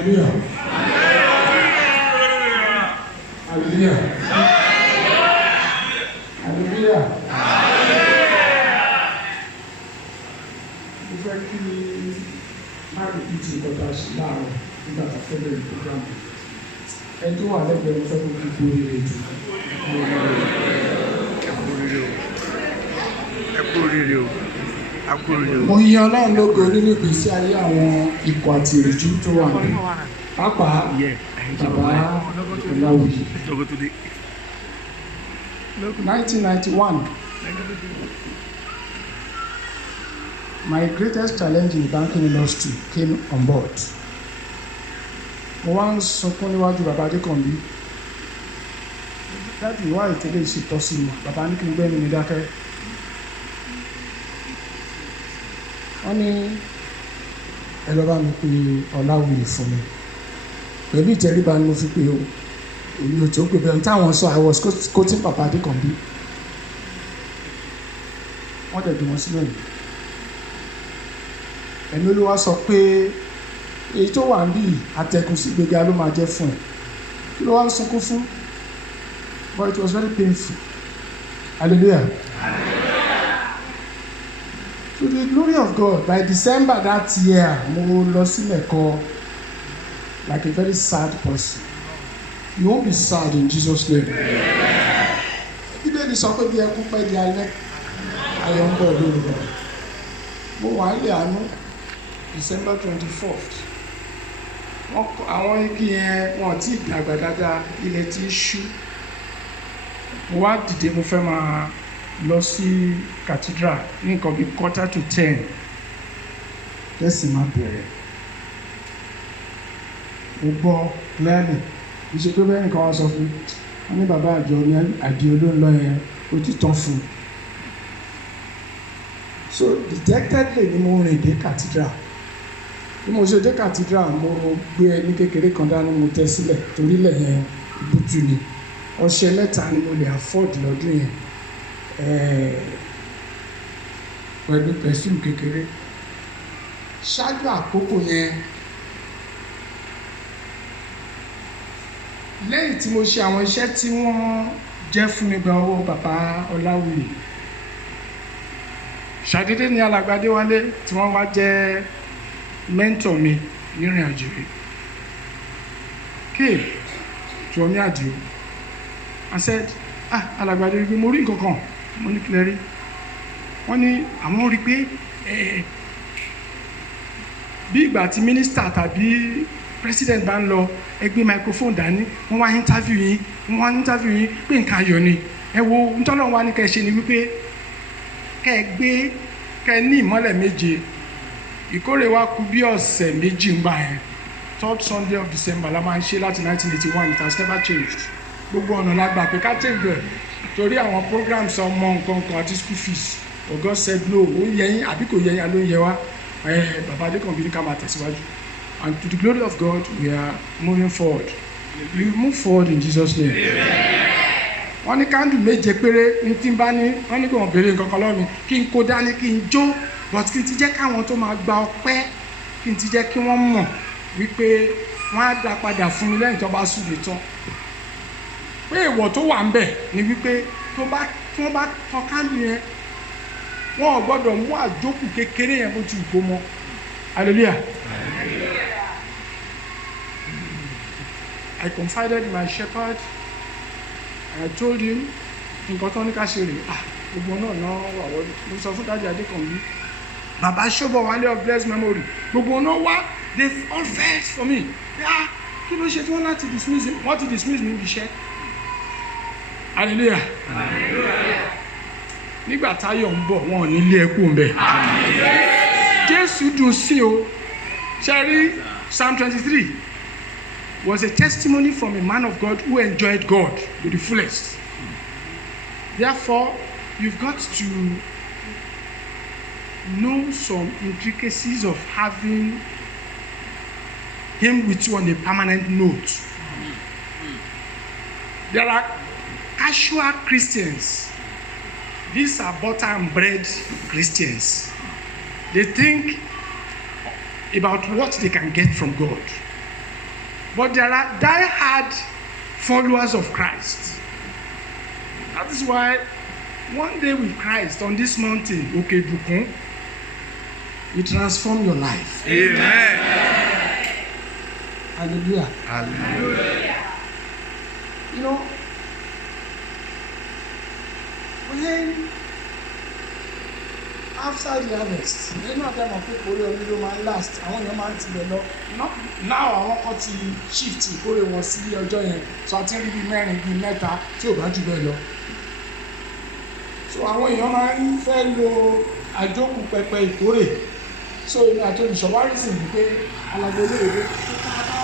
Hallelujah. Hallelujah. Hallelujah. Mo fẹ́ kí má rí ìtì ìkọta sí láàárọ̀ nígbà tó fẹ́ lórí program. Ẹni tó wà lẹ́gbẹ̀ẹ́ mo fẹ́ kó kí kú oríire jù. Ẹ kú oríire o. Mo yan Ọlọ́run lógo nínú ìgbésí ayé àwọn ikọ̀ àti ìrìjú tó wà ní pàápàá bàbá Ọláwùyí. 1991, my greatest challenge in the banking industry came on board. Mo wá ń sunkún níwájú bàbá Adékànbí. Láti ìwá ìtẹ́lẹ̀ ìṣètọ́sí mi, bàbá ní kí n gbẹ́nu mi dákẹ́. Wọ́n ní ẹ lọ bá mi pe Ọláwùyí fún mi. Pẹ̀lú ìtẹríba ni mo fi pe o. Èmi ò tó pé bẹ́ẹ̀ táwọn sọ I was quoting Papa Adékànbí. Wọ́n dẹ̀ dùn wọ́n sílẹ̀ yìí. Ẹ̀mí Olúwa sọ pé èyí tó wà ń bí àtẹ̀kùn sí gbéga ló máa jẹ́ fún ẹ̀. Kí ló wá ń sunkún fún? But it was very painful. Hallelujah. To the glory of God, by December that year, mo lọ sí Mẹ́kọ like a very sad person. You won't be sad in Jesus' name. Bíbélì sọ pé bí ẹkún pẹ́ di alẹ́, ayọ̀ ń bọ̀ lórí rẹ̀. Mo wà nílé àánú December 24th. Àwọn igi yẹn wọn ti dàgbà dáadáa, ilẹ̀ ti ṣú. Mo wá dìde mo fẹ́ máa lọ sí cathedral ní nǹkan bíi 9:45. Kẹ́sì máa bẹ̀rẹ̀. Mo gbọ́ clearly. Ìṣe pé bẹ́ẹ̀ nìkan wá sọ fún mi. Wọ́n ní bàbá àjọ ní Àdìó ló ń lọ yẹn ó ti tán fún un. So dejectedly ni mo rìn dé cathedral. Bí mo ṣe dé cathedral mo gbé ẹní kékeré kan dání mo tẹ́ sílẹ̀ torí ilẹ̀ yẹn ìbútú ni. Ọṣẹ mẹ́ta ni mo lè afford lọ́dún yẹn. Pẹ̀lú pẹ̀sùn kékeré. Ṣáájú àkókò yẹn, lẹ́yìn tí mo ṣe àwọn iṣẹ́ tí wọ́n jẹ́ fún mi gba owó bàbá Ọláwùyí, ṣàdédé ní alàgbà Adéwálé tí wọ́n wá jẹ́ mentor mi nírìn àjò yìí came to Omi Àdìó and said, alàgbà Adéwálé mo rí nǹkan kan, mo ní kílẹ̀ rí. Wọ́n ní àwọn rí pé bí ìgbà tí mínísítà tàbí president bá ń lọ ẹgbẹ́ microphone dání wọ́n wá interview yín pé nǹkan ayọ̀ ni. Ẹ wo ntọ́lọ́run wá ní kẹ́ ẹ ṣe ni wípé kẹ́ ẹ ní ìmọ́lẹ̀ méje. Ìkórè wa kù bí ọ̀sẹ̀ méjì ń gbà yẹn. 3rd Sunday of December la máa ń ṣe láti 1981. It has never changed. Gbogbo ọ̀nà la gbà pé ká change ẹ̀ torí àwọn programs ọmọ nǹkan àti school fees. But God said no, ó yẹ yín àbí kò yẹ yín ló ń yẹ wá. Bàbá Adékànbí ní ká máa tẹ̀síwájú. And to the glory of God, we are moving forward. We move forward in Jesus' name. Wọ́n ní kándù méje péré ní tí n bá ní wọ́n ní kí wọ́n béèrè nǹkan kan lọ́wọ́ mi kí n kó dání kí n jó but kí n ti jẹ́ káwọn tó máa gba ọpẹ́ kí n ti jẹ́ kí wọ́n mọ̀ wípé wọ́n á dá padà fún mi lẹ́yìn tó bá súre tán. Pé èèwọ̀ tó wà ń bẹ̀ ni wípé tí wọ́n bá tọ́ kándù yẹn wọ́n ò gbọ́dọ̀ mú àjókù kékeré yẹn bó ti kó mọ́. Hallelujah. I confided in my shepherd and I told him nǹkan tó ní ká ṣe rè gbogbo náà wà wọ́n mo sọ fún Dájú Adékànbí bàbá Ṣóbọ̀wálé of blessed memory gbogbo náà wá they all vex for me kí ló ṣe tí wọ́n láti dismiss me wọ́n ti dismiss me níbi iṣẹ́. Hallelujah. Nígbà táyọ̀ ń bọ̀ wọn ò ní ilé ẹkú ń bẹ̀. Jésù dùn sí o. Ṣé rí Psalm 23 was a testimony from a man of God who enjoyed God to the fullest. Therefore, you've got to know some intricacies of having him with you on a permanent note. There are casual Christians. These are butter and bread Christians. They think about what they can get from God. but there are die-hard followers of Christ. That is why one day with Christ on this mountain, Òkè Ìbùkún, it transform your life. Amen. Hallelujah. Hallelujah. You know, when after the harvest, nínú àtẹ̀mọ̀ pé ìkórè omi ló máa ń last, àwọn èèyàn máa ń tilẹ̀ lọ. Now àwọn kan ti shift ìkórè wọn sí ọjọ́ yẹn, so àti rí bíi mẹ́rin bíi mẹ́ta tí ò bá jù bẹ́ẹ̀ lọ. So àwọn èèyàn máa ń fẹ́ lo àjókù pẹpẹ ìkórè. So èmi àti olùṣọ́wárí sì ní pé alàgbé olóògbé tó ká bá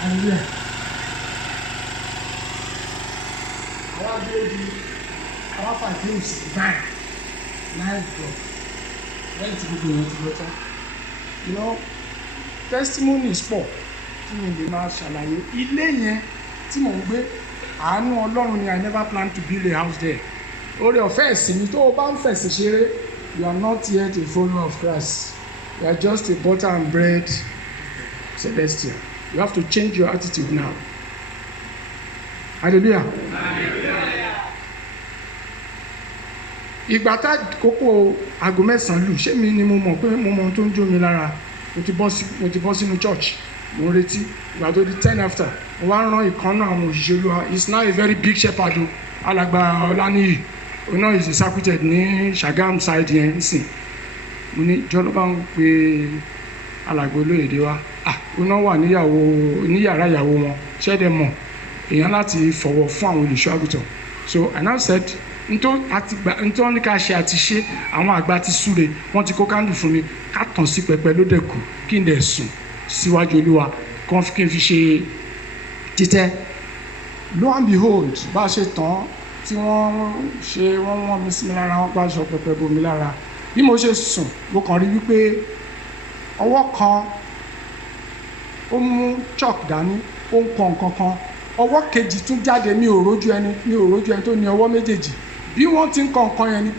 Hallelujah. Àwọn abéèdì àwọn afàdéhùn sí 9 o'clock lẹ́yìn tí gbogbo èèyàn ti lọ tán. You know, testimonies pọ̀ tí mi lè máa ṣàlàyé. Ilé yẹn tí mò ń gbé, àánú Ọlọ́run ni I never plan to build a house there. Oore ọ̀fẹ́ ẹ̀sìn ni tó o bá ń fẹ̀sìn ṣeré, you are not yet a follower of Christ. You are just a butter and bread celestial. You have to change your attitude now. Hallelujah. Ìgbà tá kókó aago 9 lù, ṣé mi ni mo mọ̀ pé mo mọ ohun tó ń jó mi lára? Mo ti bọ́ sínú church, mo ń retí. Ìgbà tó di 10 after, mo wá rán ìkan náà àwọn òṣìṣẹ́ Olúwa. He is now a very big shepherd o. Alàgbà Ọláníyì. Òun náà is circuited ní Ṣàgámù side yẹn sìn. Mo ní jọ́lọ́ bá ń pe alàgbà Olóyèdè wa. Òun náà wà ní yàrá ìyàwó wọn. Ṣẹ́dẹ̀ mọ̀ èèyàn láti fọ̀wọ̀ fún àwọn olùṣọ́ àgùntàn. So I now said, ntọ́ ní ká ṣe àti ṣe, àwọn àgbà ti súre, wọ́n ti kó kándù fún mi, ká tàn sí pẹpẹ ló dẹ̀ kù, kí n dẹ̀ sùn síwájú Olúwa, kí n fi ṣe títẹ́. Lo and behold, bá a ṣe tán tí wọ́n mi sí mi lára, wọ́n bá aṣọ pẹpẹ bo mi lára. Bí mo ṣe sùn, mo kàn rí wípé ọwọ́ kan ó mú chalk dání, ó ń kọ nǹkan kan. Ọwọ́ kejì tún jáde, mi ò rójú ẹni tó ní ọwọ́ méjèèjì. Bí wọ́n ti ń kọ nǹkan yẹn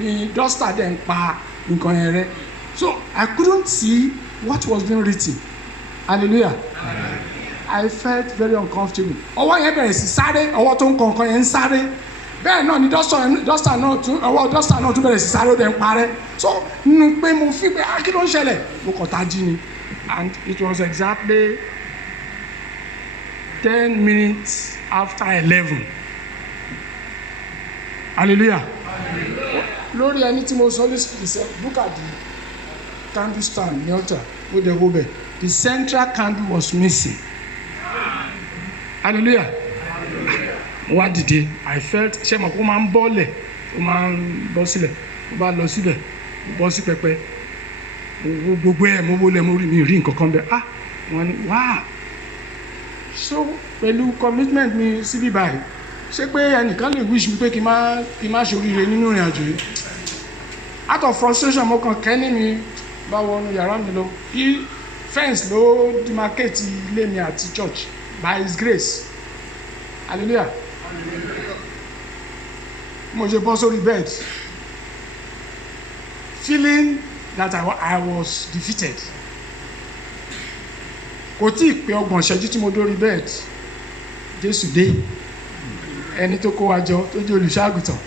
ni duster dẹ̀ ń pa nǹkan yẹn rẹ́. So I couldn't see what was being written. Hallelujah. I felt very uncomfortable. Ọwọ́ yẹn bẹ̀rẹ̀ sí sáré, ọwọ́ tó ń kọ nǹkan yẹn ń sáré. Bẹ́ẹ̀ náà ni ọwọ́ duster náà tún bẹ̀rẹ̀ sí sáré, ó dẹ̀ ń parẹ́. So nínú pé mo fi pé kí ló ń ṣẹlẹ̀? Mo kàn tají ni. And it was exactly 10 minutes after 11. Hallelujah. Lórí ẹni tí mo sọ lẹ́sìn look at the candle stand ní altar, ó dẹ̀ wó bẹ̀. The central candle was missing. Hallelujah. Mo wá dìde, I felt ṣé mo kó máa ń bọ́lẹ̀, ó máa ń bọ́ sílẹ̀, ó bá lọ síbẹ̀, ó bọ́ sí pẹpẹ. Gbogbo ẹ̀ mo wọlé, mo rí nǹkan kan bẹ́ẹ̀. Wọ́n ní wow. So pẹ̀lú commitment mi síbí báyìí, ṣé pé ẹnìkan lè wish mi pé kí n má ṣoríire nínú ìrìn àjò yìí? Out of frustration, mo kàn kẹ́ni mi bá wọnú yàrá mi lọ. Fence ló demarcate ilé mi àti church by his grace. Hallelujah. Mo ṣe bọ́ sórí bed, feeling that I was defeated. Kò tí ì pé 30 ìṣẹ́jú tí mo dórí bed, Jésù dé, ẹni tó kó wa jọ tó jẹ́ olùṣọ́-àgùntàn.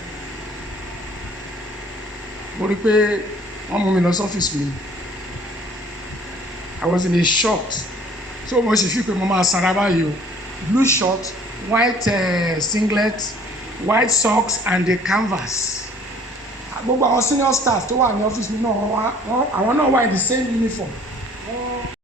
Mo rí pé wọ́n mú mi lọ sọ́fíìsì mi. I was in a shock. So mo sì fi pé mo máa sanra báyìí o. Blue shirt, white singlet, white socks and a canvas. Gbogbo àwọn senior staff tó wà ní ọ́fíìsì mi náà, àwọn náà wà in the same uniform.